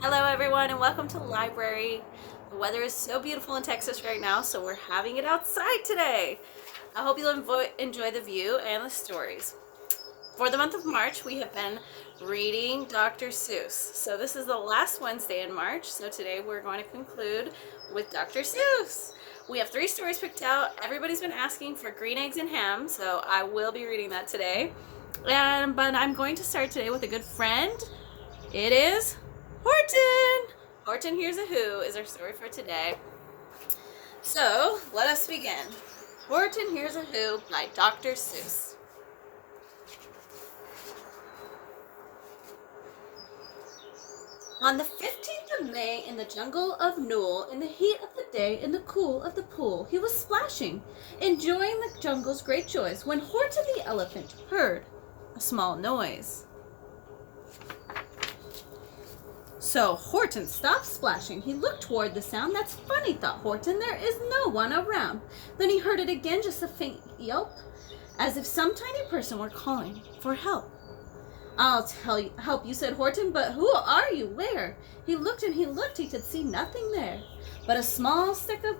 Hello, everyone, and welcome to the library. The weather is so beautiful in Texas right now, so we're having it outside today. I hope you'll enjoy the view and the stories. For the month of March, we have been reading Dr. Seuss. So this is the last Wednesday in March, so today we're going to conclude with Dr. Seuss. We have 3 stories picked out. Everybody's been asking for green eggs and ham, so I will be reading that today. But I'm going to start today with a good friend. It is Horton! Horton Hears a Who is our story for today. So, let us begin. Horton Hears a Who by Dr. Seuss. On the 15th of May, in the jungle of Newell, in the heat of the day, in the cool of the pool, he was splashing, enjoying the jungle's great joys, when Horton the elephant heard a small noise. So Horton stopped splashing. He looked toward the sound. That's funny, thought Horton. There is no one around. Then he heard it again, just a faint yelp, as if some tiny person were calling for help. I'll help you, said Horton, but who are you? Where? He looked and he looked. He could see nothing there but a small stick of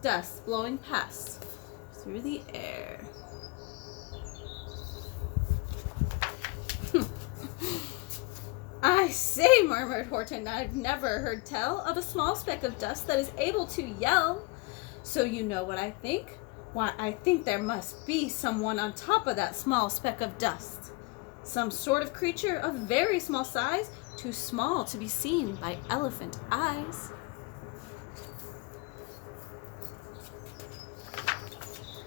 dust blowing past through the air. I say, murmured Horton, I've never heard tell of a small speck of dust that is able to yell. So you know what I think? Why, I think there must be someone on top of that small speck of dust. Some sort of creature of very small size, too small to be seen by elephant eyes.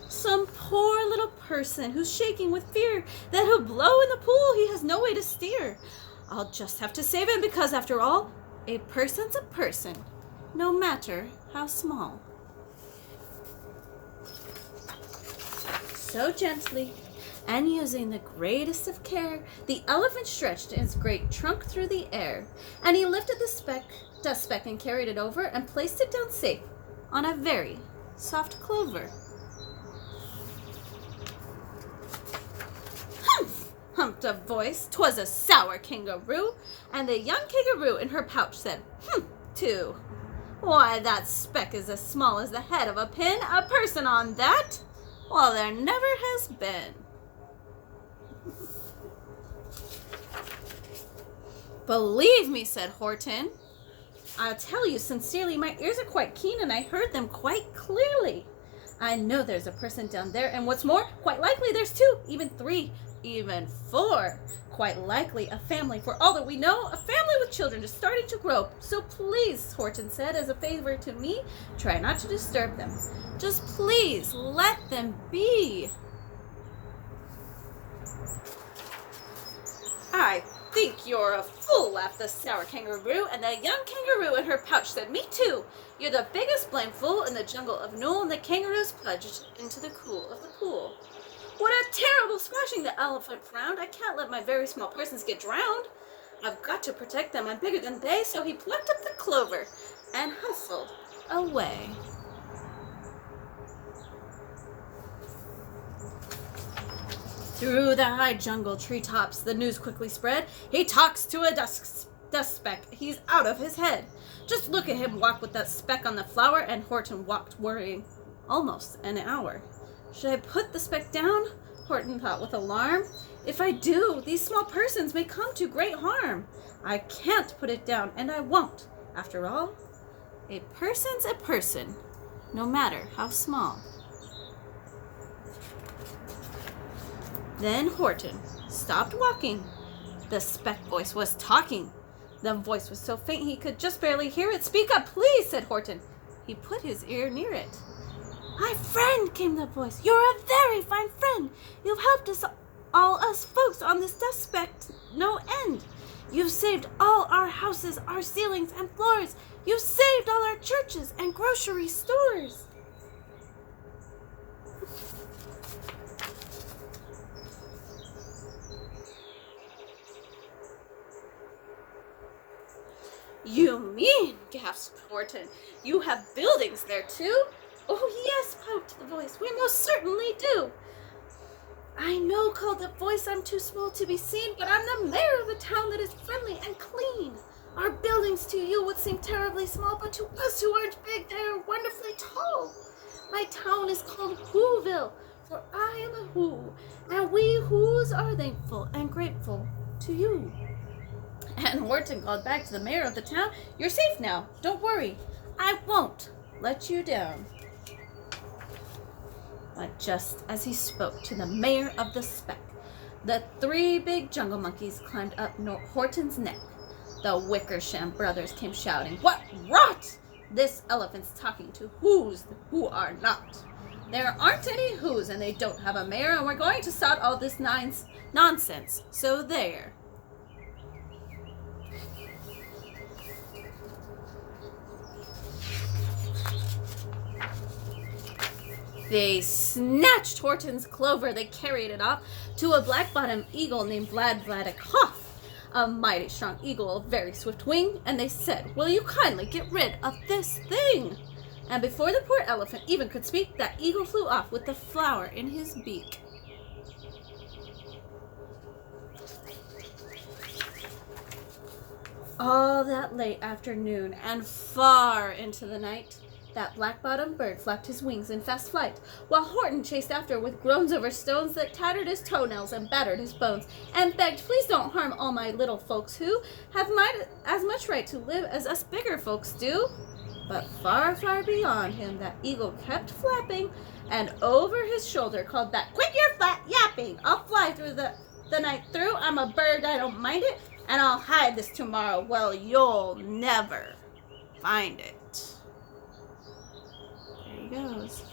Some poor little person who's shaking with fear that he'll blow in the pool he has no way to steer. I'll just have to save him because, after all, a person's a person, no matter how small. So gently, and using the greatest of care, the elephant stretched his great trunk through the air, and he lifted the dust speck and carried it over and placed it down safe on a very soft clover. Humped a voice. 'Twas a sour kangaroo, and the young kangaroo in her pouch said, too. Why, that speck is as small as the head of a pin. A person on that? Well, there never has been. Believe me, said Horton. I'll tell you sincerely, my ears are quite keen, and I heard them quite clearly. I know there's a person down there, and what's more, quite likely there's 2, even 3, even 4. Quite likely a family. For all that we know, a family with children just starting to grow. So please, Horton said, as a favor to me, try not to disturb them. Just please let them be. I think you're a fool, laughed the sour kangaroo, and the young kangaroo in her pouch said, me too. You're the biggest blamed fool in the jungle of Newell, and the kangaroos plunged into the cool of the pool. What a terrible splashing, the elephant frowned. I can't let my very small persons get drowned. I've got to protect them. I'm bigger than they. So he plucked up the clover and hustled away. Through the high jungle treetops, the news quickly spread. He talks to a dust speck. He's out of his head. Just look at him walk with that speck on the flower, and Horton walked worrying almost an hour. Should I put the speck down? Horton thought with alarm. If I do, these small persons may come to great harm. I can't put it down, and I won't. After all, a person's a person, no matter how small. Then Horton stopped walking. The speck voice was talking. The voice was so faint he could just barely hear it. Speak up, please, said Horton. He put his ear near it. My friend, came the voice. You're a very fine friend. You've helped all us folks on this dust speck no end. You've saved all our houses, our ceilings and floors. You've saved all our churches and grocery stores. You mean, gasped Horton, you have buildings there too? Oh yes, piped the voice, we most certainly do. I know, called the voice, I'm too small to be seen, but I'm the mayor of a town that is friendly and clean. seem terribly small, but to us who aren't big, they are wonderfully tall. My town is called Whoville, for I am a Who, and we Whos are thankful and grateful to you." And Horton called back to the mayor of the town, "You're safe now. Don't worry. I won't let you down." But just as he spoke to the mayor of the speck, the 3 big jungle monkeys climbed up Horton's neck. The Wickersham brothers came shouting, "What rot! This elephant's talking to Whos who are not. There aren't any Whos, and they don't have a mayor, and we're going to start all this nonsense. So there." They snatched Horton's clover. They carried it off to a black-bottomed eagle named Vladikoff, a mighty strong eagle of very swift wing, and they said, "Will you kindly get rid of this thing?" And before the poor elephant even could speak, that eagle flew off with the flower in his beak. All that late afternoon and far into the night, that black-bottomed bird flapped his wings in fast flight, while Horton chased after with groans over stones that tattered his toenails and battered his bones, and begged, "Please don't harm all my little folks who have as much right to live as us bigger folks do." But far, far beyond him, that eagle kept flapping, and over his shoulder called back, "Quit your flat yapping! I'll fly through the night through. I'm a bird, I don't mind it, and I'll hide this tomorrow. Well, you'll never find it." Goes.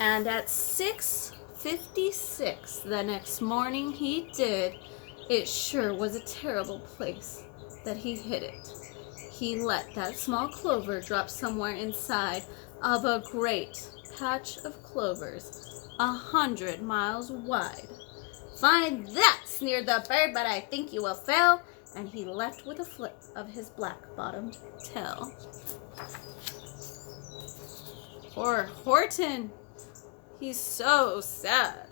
And at 6:56 the next morning he did. It sure was a terrible place that he hid it. He let that small clover drop somewhere inside of a great patch of clovers 100 miles wide. "Find that," sneered the bird, "but I think you will fail." And he left with a flip of his black-bottomed tail. Poor Horton. He's so sad.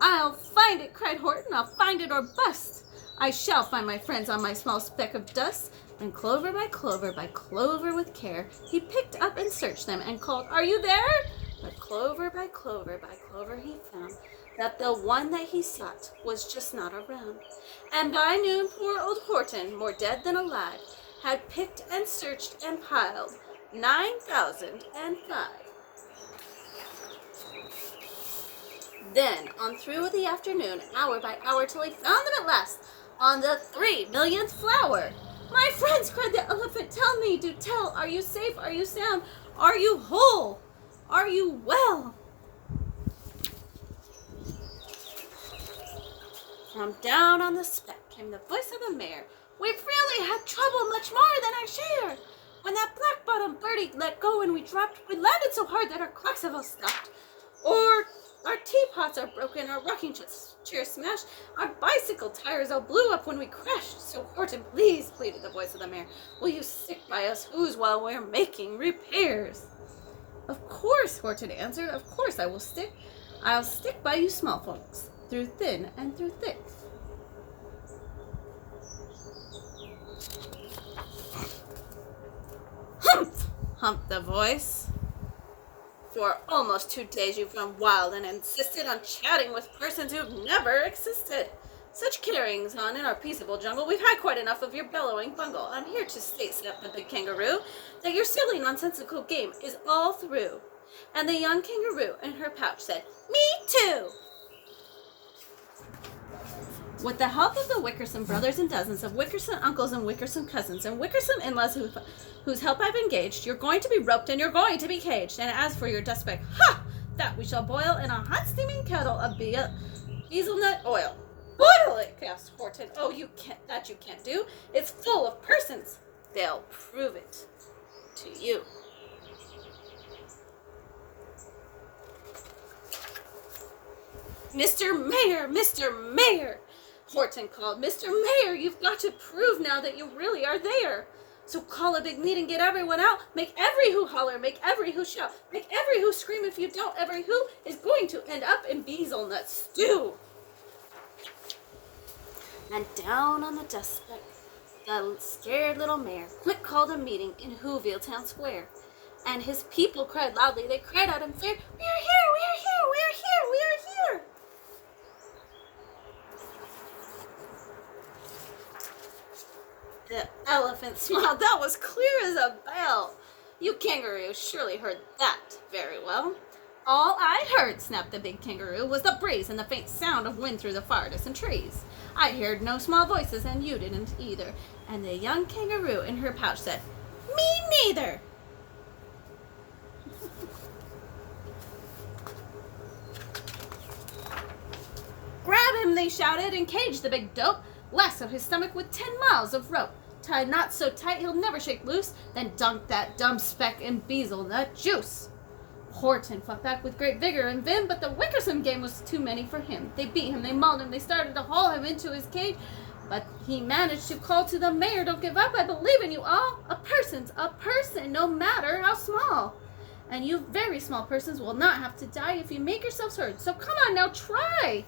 "I'll find it," cried Horton. "I'll find it or bust. I shall find my friends on my small speck of dust." And clover by clover with care, he picked up and searched them and called, "Are you there?" But clover by clover he found that the one that he sought was just not around. And by noon, poor old Horton, more dead than alive, had picked and searched and piled 9,005. Then, on through the afternoon, hour by hour, till he found them at last, on the 3,000,000th flower. "My friends," cried the elephant, "tell me, do tell, are you safe, are you sound, are you whole, are you well?" From down on the speck came the voice of the mayor. "We've really had trouble, much more than our share. When that black-bottomed birdie let go and we landed so hard that our clocks have all stopped. Or our teapots are broken, our rocking chairs smashed, our bicycle tires all blew up when we crashed. So Horton, please," pleaded the voice of the mayor, "will you stick by us Whos while we're making repairs?" "Of course," Horton answered, "of course I will stick. I'll stick by you small folks, through thin and through thick." "Humph!" humped the voice. "For almost 2 days you've gone wild and insisted on chatting with persons who've never existed. Such carryings on in our peaceable jungle, we've had quite enough of your bellowing bungle. I'm here to state," snapped the big kangaroo, "that your silly nonsensical game is all through." And the young kangaroo in her pouch said, "Me too." With the help of the Wickersham brothers and dozens of Wickersham uncles and Wickersham cousins and Wickersham in-laws whose help I've engaged, you're going to be roped and you're going to be caged. And as for your dust bag, that we shall boil in a hot steaming kettle of hazelnut oil. "Boil it," gasped Horton. "Oh, you can't do. It's full of persons. They'll prove it to you." "Mr. Mayor, Mr. Mayor," Horton called. "Mr. Mayor, you've got to prove now that you really are there. So call a big meeting, get everyone out, make every who holler, make every who shout, make every who scream. If you don't, every who is going to end up in hazelnut stew." And down on the dust speck, the scared little mayor quick called a meeting in Whoville Town Square. And his people cried loudly. They cried out in fear, "We are here! We are here! We are here! We are here!" The elephant smiled. That was clear as a bell. You kangaroos surely heard that very well. All I heard, snapped the big kangaroo, was the breeze and the faint sound of wind through the far distant trees. I heard no small voices, and you didn't either. And the young kangaroo in her pouch said, "Me neither." "Grab him," they shouted, "and cage the big dope. Lasso his stomach with 10 miles of rope. Tie knots so tight he'll never shake loose. Then dunk that dumb speck in bezelnut juice." Horton fought back with great vigor and vim, but the Wickersham game was too many for him. They beat him, they mauled him, they started to haul him into his cage, but he managed to call to the mayor, "Don't give up, I believe in you all. A person's a person, no matter how small. And you very small persons will not have to die if you make yourselves heard. So come on now, try."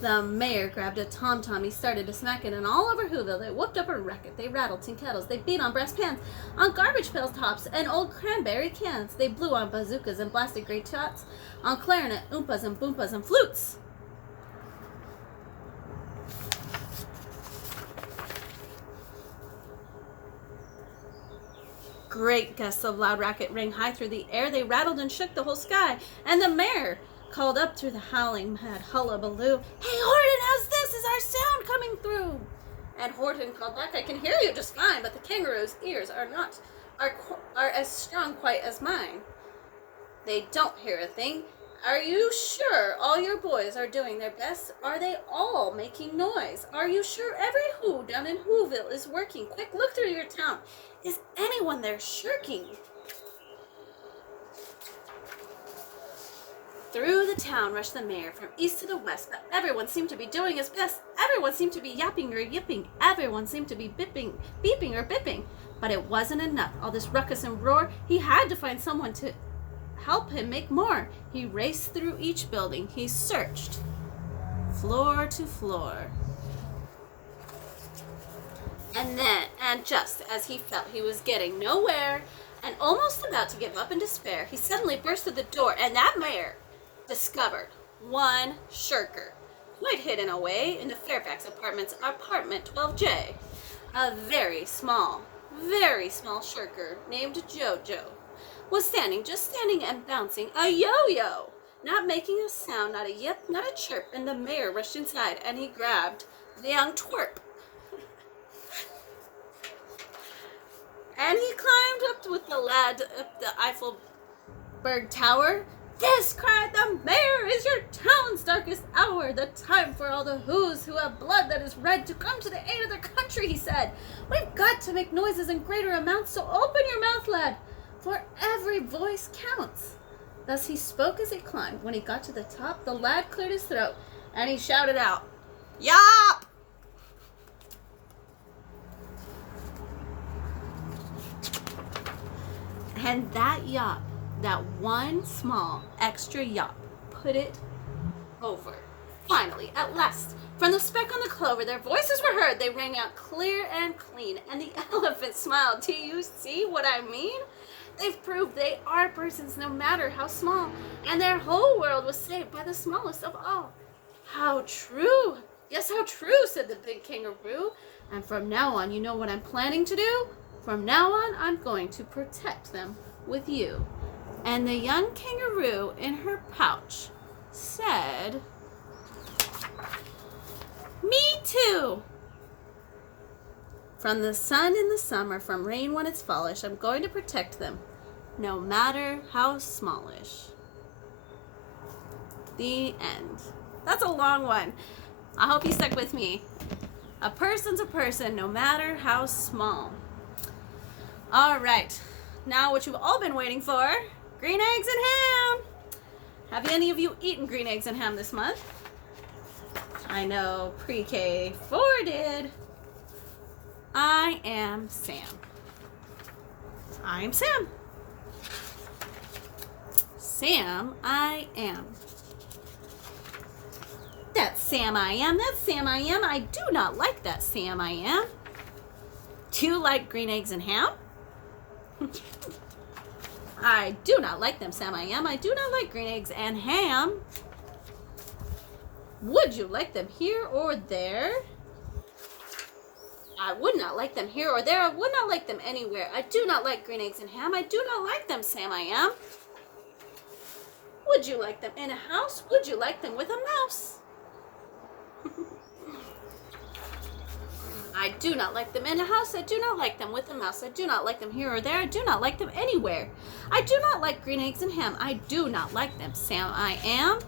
The mayor grabbed a tom-tom, he started to smack it, and all over Whoville they whooped up a racket. They rattled tin kettles, they beat on brass pans, on garbage pail tops and old cranberry cans. They blew on bazookas and blasted great shots, on clarinet, oompas and boompas and flutes. Great gusts of loud racket rang high through the air. They rattled and shook the whole sky, and the mayor called up through the howling mad hullabaloo, "Hey, Horton, how's this? Is our sound coming through?" And Horton called back, "I can hear you just fine, but the kangaroo's ears are as strong quite as mine. They don't hear a thing. Are you sure all your boys are doing their best? Are they all making noise? Are you sure every who down in Whoville is working? Quick, look through your town. Is anyone there shirking?" Through the town rushed the mayor from east to the west, but everyone seemed to be doing his best. Everyone seemed to be yapping or yipping. Everyone seemed to be beeping or bipping. But it wasn't enough. All this ruckus and roar, he had to find someone to help him make more. He raced through each building. He searched floor to floor. And just as he felt he was getting nowhere and almost about to give up in despair, he suddenly burst through the door, and that mayor discovered one shirker, quite hidden away in the Fairfax Apartments, apartment 12J. A very small shirker named Jojo was just standing and bouncing a yo-yo, not making a sound, not a yip, not a chirp, and the mayor rushed inside and he grabbed the young twerp. And he climbed up with the lad up the Eiffelberg Tower. "This," cried the mayor, "is your town's darkest hour. The time for all the who's who have blood that is red to come to the aid of their country," he said. "We've got to make noises in greater amounts, so open your mouth, lad, for every voice counts." Thus he spoke as he climbed. When he got to the top, the lad cleared his throat, and he shouted out, "Yop!" And that yop, that one small extra yop, put it over. Finally, at last, from the speck on the clover, their voices were heard. They rang out clear and clean, and the elephant smiled. "Do you see what I mean? They've proved they are persons, no matter how small, and their whole world was saved by the smallest of all." "How true! Yes, how true," said the big kangaroo. "And from now on, you know what I'm planning to do? From now on, I'm going to protect them with you." And the young kangaroo in her pouch said, "Me too. From the sun in the summer, from rain when it's fallish, I'm going to protect them, no matter how smallish." The end. That's a long one. I hope you stuck with me. A person's a person, no matter how small. All right, now what you've all been waiting for, green eggs and ham. Have any of you eaten green eggs and ham this month? I know pre-K 4 did. I am Sam. Sam I am. That's Sam I am. That's Sam I am. I do not like that Sam I am. Do you like green eggs and ham? I do not like them, Sam I am. I do not like green eggs and ham. Would you like them here or there? I would not like them here or there. I would not like them anywhere. I do not like green eggs and ham. I do not like them, Sam I am. Would you like them in a house? Would you like them with a mouse? I do not like them in a house. I do not like them with a mouse. I do not like them here or there. I do not like them anywhere. I do not like green eggs and ham. I do not like them, Sam I am.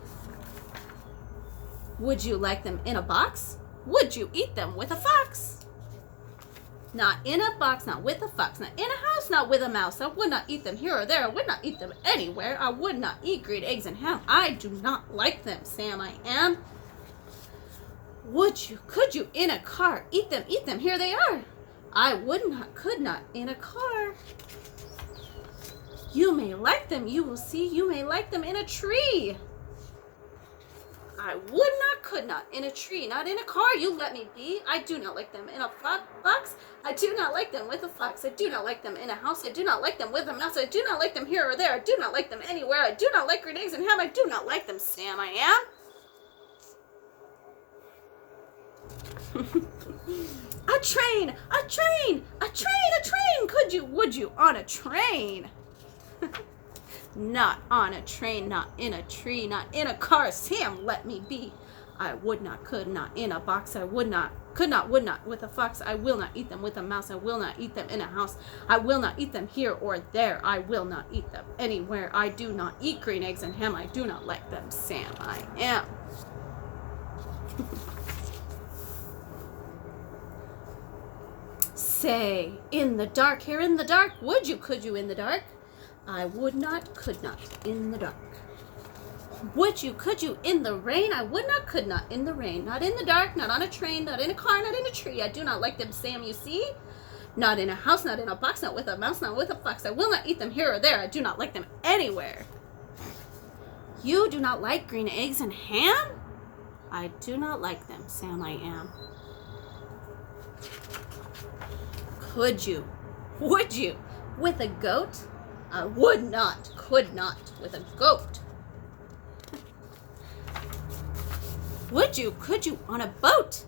Would you like them in a box? Would you eat them with a fox? Not in a box, not with a fox, not in a house, not with a mouse. I would not eat them here or there. I would not eat them anywhere. I would not eat green eggs and ham. I do not like them, Sam I am. Would you, could you in a car eat them, here they are. I would not, could not in a car. You may like them, you will see, you may like them in a tree. I would not, could not in a tree, not in a car, you let me be. I do not like them in a box. I do not like them with a fox. I do not like them in a house. I do not like them with a mouse. I do not like them here or there. I do not like them anywhere. I do not like green eggs and ham. I do not like them, Sam I am. A train, a train, a train, a train. Could you, would you on a train? Not on a train, not in a tree, not in a car. Sam, let me be. I would not, could not in a box. I would not, could not, would not with a fox. I will not eat them with a mouse. I will not eat them in a house. I will not eat them here or there. I will not eat them anywhere. I do not eat green eggs and ham. I do not like them, Sam I am. Say, in the dark, here in the dark, would you, could you in the dark? I would not, could not in the dark. Would you, could you in the rain? I would not, could not in the rain. Not in the dark, not on a train, not in a car, not in a tree. I do not like them, Sam, you see? Not in a house, not in a box, not with a mouse, not with a fox. I will not eat them here or there. I do not like them anywhere. You do not like green eggs and ham? I do not like them, Sam I am. Could you, would you, with a goat? I would not, could not, with a goat. Would you, could you, on a boat?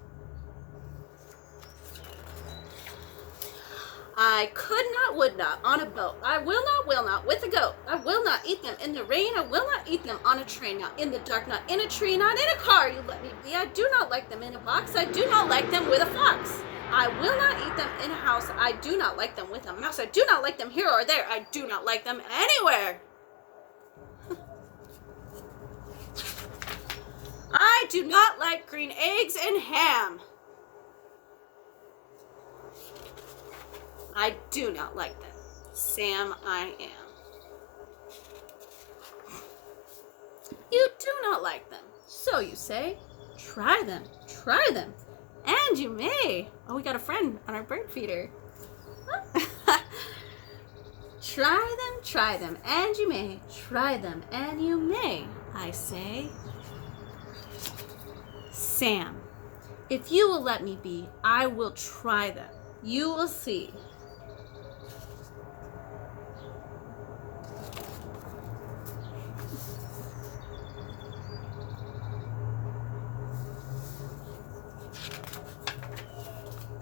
I could not, would not, on a boat. I will not, with a goat. I will not eat them in the rain. I will not eat them on a train. Not in the dark, not in a tree, not in a car. You let me be. I do not like them in a box. I do not like them with a fox. I will not eat them in a house. I do not like them with a mouse. I do not like them here or there. I do not like them anywhere. I do not like green eggs and ham. I do not like them. Sam I am. You do not like them. So you say, try them, and you may. Oh, we got a friend on our bird feeder. Try them, and you may. Try them, and you may, I say. Sam, if you will let me be, I will try them. You will see.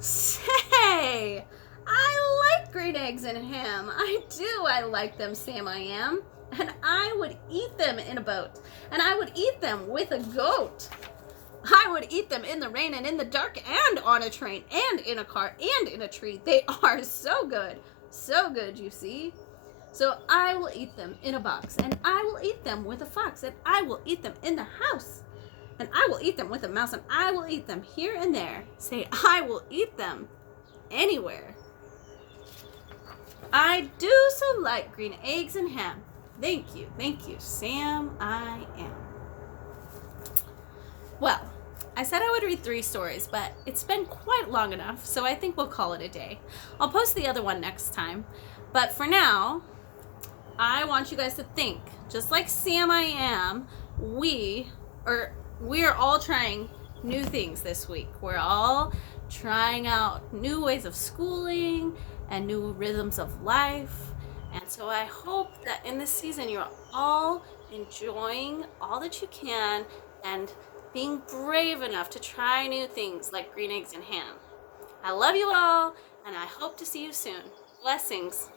Say, I like green eggs and ham. I do. I like them, Sam I am. And I would eat them in a boat. And I would eat them with a goat. I would eat them in the rain and in the dark and on a train and in a car and in a tree. They are so good. So good, you see. So I will eat them in a box. And I will eat them with a fox. And I will eat them in the house. And I will eat them with a mouse. And I will eat them here and there. Say, I will eat them anywhere. I do so like green eggs and ham. Thank you, Sam I am. Well, I said I would read 3 stories, but it's been quite long enough, so I think we'll call it a day. I'll post the other one next time. But for now, I want you guys to think, just like Sam I am, we are all trying new things this week. We're all trying out new ways of schooling and new rhythms of life. And so I hope that in this season you're all enjoying all that you can and being brave enough to try new things like green eggs and ham. I love you all, and I hope to see you soon. Blessings.